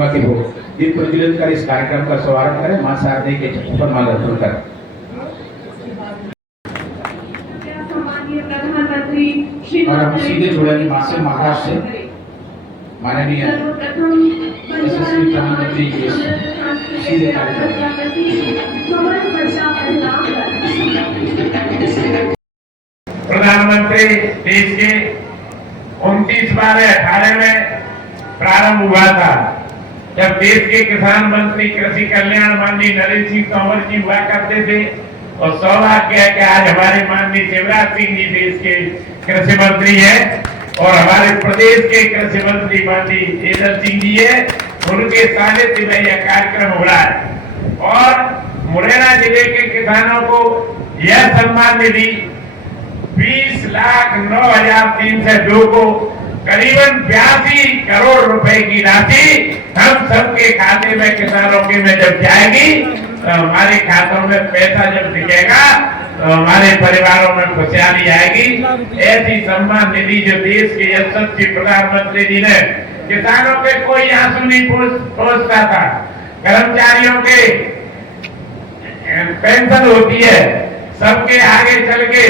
चाहूंगा कि वो दीप प्रज्वलित कर इस कार्यक्रम का शुभारंभ करें। मां शारदे के चरण पर माला अर्पण कर। और हम सीधे जुड़ेंगे मां से, महाराष्ट्र से माननीय यशस्वी प्रधानमंत्री जी सीधे कार्यक्रम। प्रधानमंत्री देश के 29वां 18वें प्रारंभ हुआ था, जब देश के किसान मंत्री कृषि कल्याण माननीय नरेंद्र सिंह तोमर जी हुआ करते थे। और सौभाग्य है कि आज हमारे माननीय शिवराज सिंह जी देश के कृषि मंत्री हैं और हमारे प्रदेश के कृषि मंत्री माननीय तेजर सिंह जी है। उनके सानिध्य में यह कार्यक्रम हो रहा है और मुरैना जिले के किसानों को यह सम्मान निधि 20,09,302 को करीबन 82 करोड़ रुपए की राशि हम सबके खाते में किसानों के में जब जाएगी तो हमारे खातों में पैसा जब दिखेगा तो हमारे परिवारों में खुशहाली आएगी। ऐसी सम्मान निधि जो देश के यशस्वी प्रधानमंत्री जी ने किसानों के कोई आंसू नहीं पहुंचता था। कर्मचारियों के पेंशन होती है, सबके आगे चल के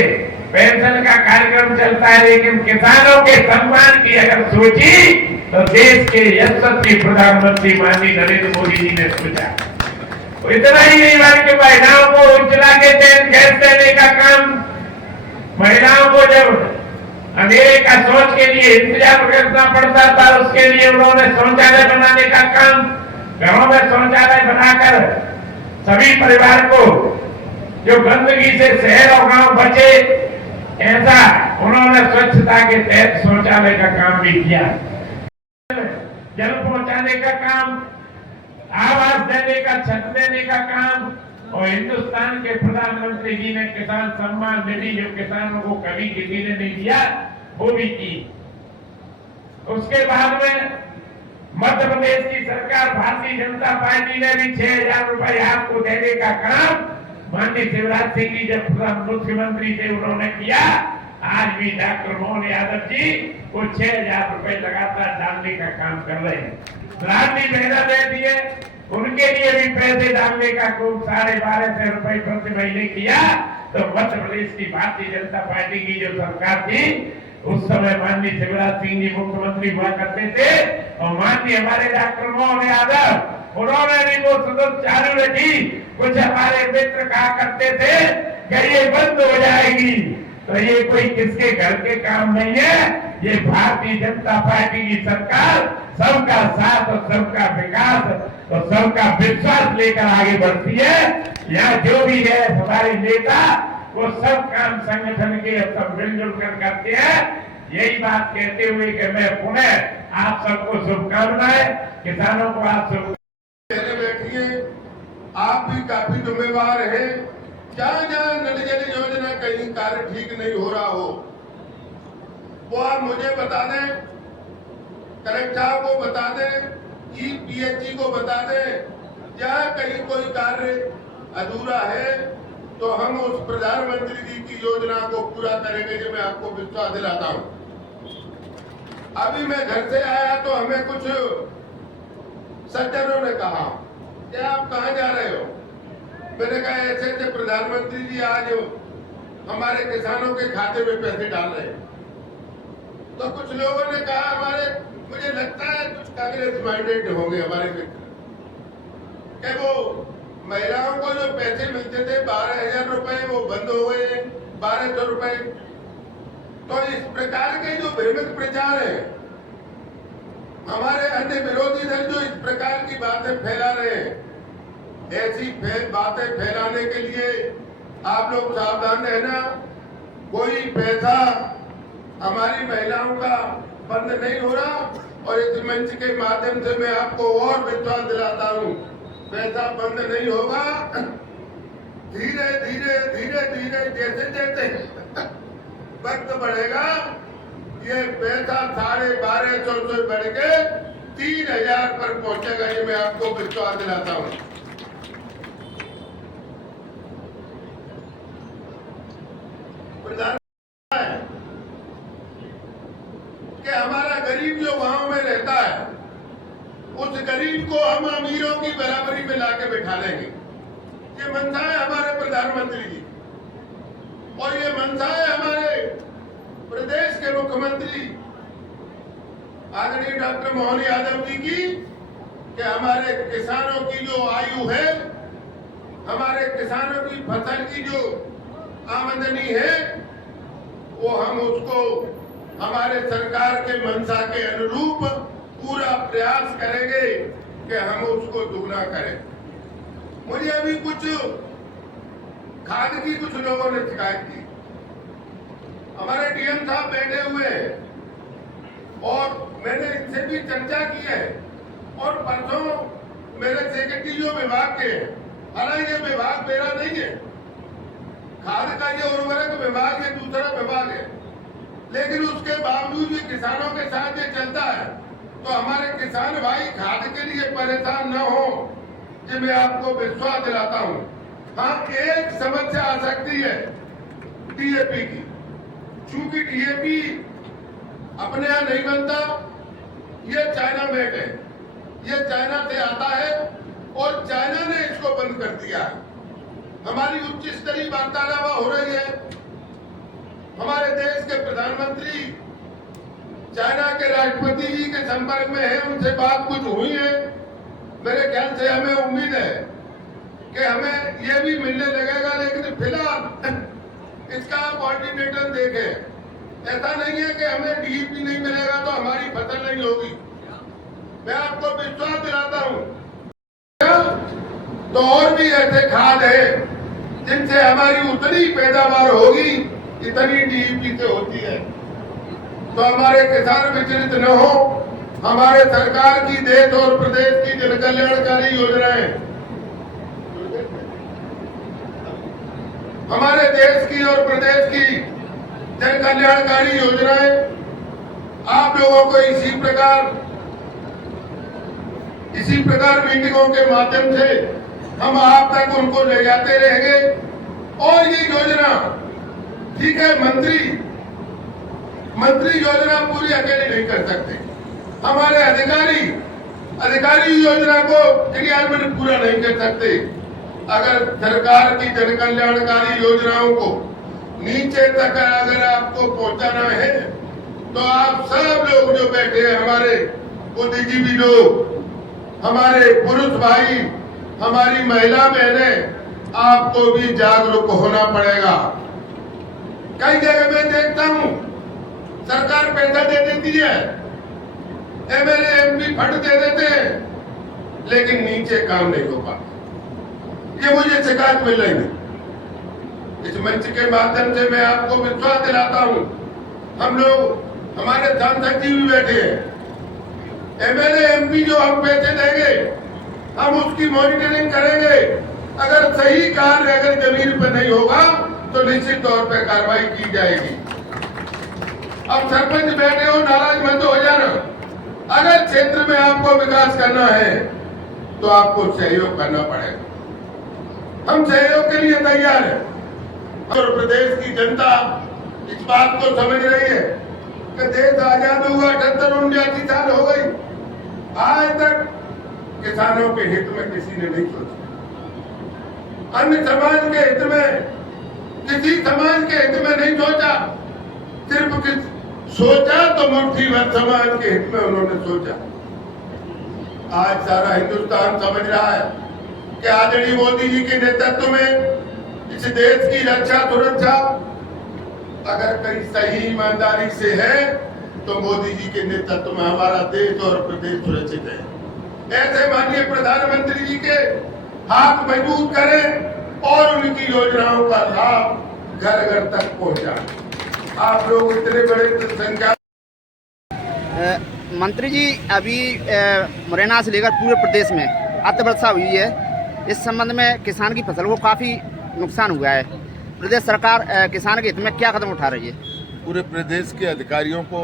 पेंशन का कार्यक्रम चलता है, लेकिन किसानों के सम्मान की अगर सोची तो देश के यशस्वी प्रधानमंत्री माननीय नरेंद्र मोदी जी ने सोचा। तो इतना ही नहीं बल्कि महिलाओं को उज्ज्वला के तहत गैस देने का काम, महिलाओं को जब अंधेरे का शौच के लिए इंतजार करना पड़ता था, उसके लिए उन्होंने शौचालय बनाने का काम, घरों में शौचालय बनाकर सभी परिवार को जो गंदगी से शहर और गांव बचे, ऐसा उन्होंने स्वच्छता के तहत शौचालय का काम भी किया। जल पहुंचाने का काम, आवास देने का, छत देने का काम, और हिंदुस्तान के प्रधानमंत्री जी ने किसान सम्मान निधि जो किसानों को कभी किसी ने नहीं दिया वो भी की। उसके बाद में मध्य प्रदेश की सरकार भारतीय जनता पार्टी ने भी 6,000 रुपए आपको देने का काम माननीय शिवराज सिंह जी जब मुख्यमंत्री थे उन्होंने किया। आज भी डॉक्टर मोहन यादव जी वो 6,000 रुपए लगातार डालने का काम कर रहे हैं। लाडली बहना बेटी है, उनके लिए भी पैसे डालने का खूब 1250 रुपए प्रति महीने किया। तो मध्य प्रदेश की भारतीय जनता पार्टी की जो सरकार थी उस समय माननीय शिवराज सिंह जी मुख्यमंत्री हुआ करते थे और माननीय हमारे डॉक्टर मोहन यादव उन्होंने भी वो सदस्य चालू रखी। कुछ हमारे मित्र कहा करते थे कि ये बंद हो जाएगी, तो ये कोई किसके घर के काम नहीं है, ये भारतीय जनता पार्टी की सरकार सबका साथ और सबका विकास और सबका विश्वास लेकर आगे बढ़ती है। यहाँ जो भी है हमारे नेता वो सब काम संगठन के सब मिलजुल कर करते हैं। यही बात कहते हुए कि मैं पुनः आप सबको शुभकामनाएं, किसानों को आप सब बैठिए। आप भी काफी जिम्मेवार हैं। जहाँ जहाँ नल जल योजना कहीं कार्य ठीक नहीं हो रहा हो वो आप मुझे बता दें, कलेक्टर को बता दें, पीएचई को बता दें। जहाँ कहीं कोई कार्य अधूरा है तो हम उस प्रधानमंत्री जी की योजना को पूरा करेंगे, जो मैं आपको विश्वास दिलाता हूँ। अभी मैं घर से आया तो हमें कुछ सज्जनों ने कहा कि आप कहाँ जा रहे हो। मैंने कहा ऐसे ऐसे प्रधानमंत्री जी आज हमारे किसानों के खाते में पैसे डाल रहे हैं। तो कुछ लोगों ने कहा हमारे, मुझे लगता है कुछ कांग्रेस माइंडेड होंगे हमारे मित्र, कि वो महिलाओं को जो पैसे मिलते थे 12,000 रुपए वो बंद हो गए, 1,200 रुपए। तो इस प्रकार के जो भ्रमित प्रचार है, हमारे अन्य विरोधी दल जो इस प्रकार की बातें फैला रहे हैं, ऐसी बातें फैलाने के लिए आप लोग सावधान रहना। कोई पैसा हमारी महिलाओं का बंद नहीं हो रहा और इस मंच के माध्यम से मैं आपको और विश्वास दिलाता हूँ, पैसा बंद नहीं होगा। धीरे धीरे धीरे धीरे जैसे जैसे वक्त बढ़ेगा ये पैसा 1250 से बढ़ के 3,000 पर पहुंचेगा, ये मैं आपको विश्वास दिलाता हूँ। कि हमारा गरीब जो गांव में रहता है उस गरीब को हम अमीरों की बराबरी में लाके बिठा लेंगे। ये मंशा है हमारे प्रधानमंत्री जी और ये मंशा है हमारे प्रदेश के मुख्यमंत्री आदरणीय डॉक्टर मोहन यादव जी की कि हमारे किसानों की जो आयु है, हमारे किसानों की फसल की जो आमदनी है, वो हम उसको हमारे सरकार के मंशा के अनुरूप पूरा प्रयास करेंगे कि हम उसको दुगना करें। मुझे अभी कुछ खाद की कुछ लोगों ने शिकायत की। हमारे डीएम साहब बैठे हुए हैं और मैंने इनसे भी चर्चा की है और परसों मेरे सेक्रेटरी जो विभाग के, हालांकि ये विभाग मेरा नहीं है, खाद का ये उर्वरक विभाग ये दूसरा विभाग है, लेकिन उसके बावजूद ये किसानों के साथ ये चलता है। तो हमारे किसान भाई खाद के लिए परेशान न हो, ये मैं आपको विश्वास दिलाता हूँ। हाँ, एक समस्या आ सकती है डीएपी की, चूंकि डीएपी अपने यहाँ नहीं बनता, ये चाइना मेड है, ये चाइना से आता है और चाइना ने इसको बंद कर दिया है। हमारी उच्च स्तरीय वार्तालाप हो रही है। हमारे देश के प्रधानमंत्री चाइना के राष्ट्रपति जी के संपर्क में है, उनसे बात कुछ हुई है। मेरे ख्याल से हमें उम्मीद है कि हमें ये भी मिलने लगेगा, लेकिन फिलहाल इसका कोऑर्डिनेटर देखें। ऐसा नहीं है कि हमें डीएपी नहीं मिलेगा तो हमारी फसल नहीं होगी। मैं आपको विश्वास दिलाता हूँ तो और भी ऐसे खाद है जिनसे हमारी उतनी पैदावार होगी इतनी डीएपी से होती है। तो हमारे किसान विचलित न हो। हमारे सरकार की देश और प्रदेश की जन कल्याणकारी योजनाएं, हमारे देश की और प्रदेश की जन कल्याणकारी योजनाएं आप लोगों को इसी प्रकार मीटिंगों के माध्यम से हम आप तक उनको ले जाते रहेंगे। और ये योजना, ठीक है, मंत्री योजना पूरी अकेले नहीं कर सकते। हमारे अधिकारी योजना को क्रियान्वयन पूरा नहीं कर सकते। अगर सरकार की जन कल्याणकारी योजनाओं को नीचे तक अगर आपको पहुंचाना है तो आप सब लोग जो बैठे हैं, हमारे बुद्धिजीवी लोग, हमारे पुरुष भाई, हमारी महिला बहनें, आपको भी जागरूक होना पड़ेगा। कई जगह मैं देखता हूँ सरकार पैसा दे देती है, एमएलए एमपी फंड दे देते हैं, लेकिन नीचे काम नहीं हो पाता। ये मुझे शिकायत मिल रही है। इस मंच के माध्यम से मैं आपको विश्वास दिलाता हूँ, हम लोग, हमारे सांसद जी भी बैठे हैं, एमएलए एमपी जो हम पैसे देंगे हम उसकी मॉनिटरिंग करेंगे। अगर सही कार्य अगर जमीन पर नहीं होगा तो निश्चित तौर पर कार्रवाई की जाएगी। अब सरपंच बैठे हो, नाराज मत हो जाना। अगर क्षेत्र में आपको विकास करना है तो आपको सहयोग करना पड़ेगा। हम सहयोग के लिए तैयार हैं। उत्तर प्रदेश की जनता इस बात को समझ रही है कि देश आजाद हुआ 78-79 साल हो गई, आज तक किसानों के हित में किसी ने नहीं सोचा। अन्य समाज के हित में, किसी समाज के हित में नहीं सोचा। सिर्फ सोचा तो मुट्ठी भर समाज के हित में उन्होंने सोचा। आज सारा हिंदुस्तान समझ रहा है कि आदरणीय मोदी जी के नेतृत्व में इस देश की रक्षा सुरक्षा अगर कहीं सही ईमानदारी से है तो मोदी जी के नेतृत्व में हमारा देश और प्रदेश सुरक्षित है। ऐसे माननीय प्रधानमंत्री जी के हाथ मजबूत करें और उनकी योजनाओं का लाभ घर घर तक पहुंचाएं। आप लोग इतने बड़े संख्या। मंत्री जी, अभी मुरैना से लेकर पूरे प्रदेश में अतिवर्षा हुई है। इस संबंध में किसान की फसल को काफ़ी नुकसान हुआ है। प्रदेश सरकार किसान के हित में क्या कदम उठा रही है? पूरे प्रदेश के अधिकारियों को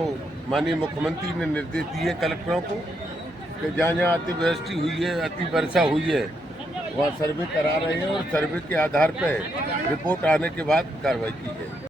माननीय मुख्यमंत्री ने निर्देश दिए, कलेक्टरों को, कि जहाँ जहाँ अतिवृष्टि हुई है, अति वर्षा हुई है, वहाँ सर्वे करा रहे हैं और सर्वे के आधार पर रिपोर्ट आने के बाद कार्रवाई की है।